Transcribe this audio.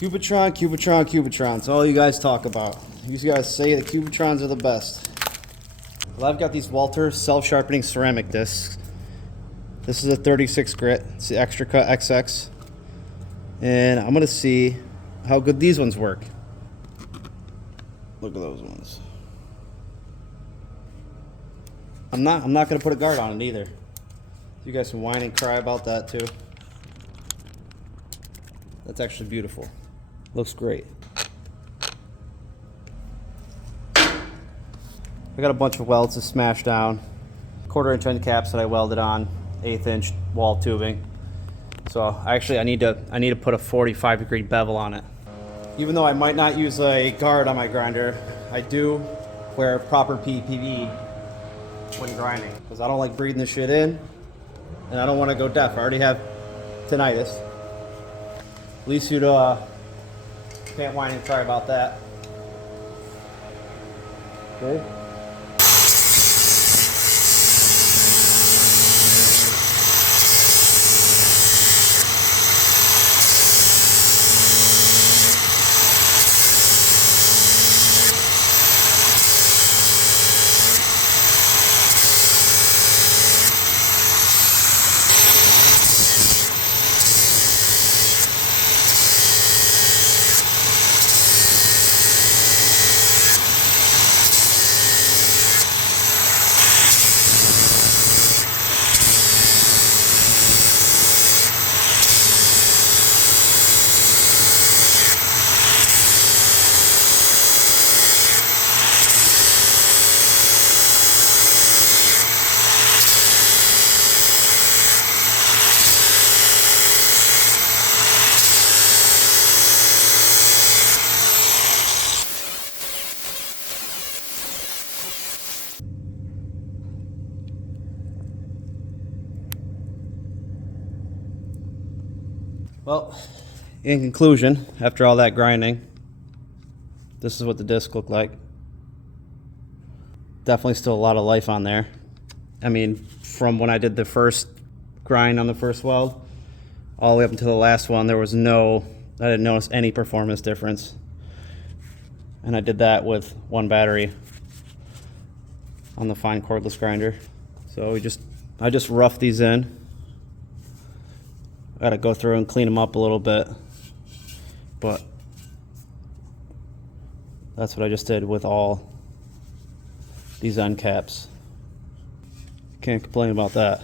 Cubitron, Cubitron, Cubitron. It's all you guys talk about. You guys say the Cubitrons are the best. Well, I've got these Walter self-sharpening ceramic discs. This is a 36 grit. It's the Xtracut XX. And I'm gonna see how good these ones work. Look at those ones. I'm not gonna put a guard on it either. You guys can whine and cry about that too. That's actually beautiful. Looks great. I got a bunch of welds to smash down. 1/4 inch end caps that I welded on, 1/8 inch wall tubing. So I need to put a 45-degree bevel on it. Even though I might not use a guard on my grinder, I do wear proper PPE when grinding because I don't like breathing this shit in, and I don't want to go deaf. I already have tinnitus. At least you can't whine and cry about that. Okay. Well, in conclusion, after all that grinding, this is what the disc looked like. Definitely still a lot of life on there. I mean, from when I did the first grind on the first weld, all the way up until the last one, I didn't notice any performance difference. And I did that with one battery on the fine cordless grinder. So I just roughed these in. I gotta go through and clean them up a little bit, but that's what I just did with all these end caps. Can't complain about that.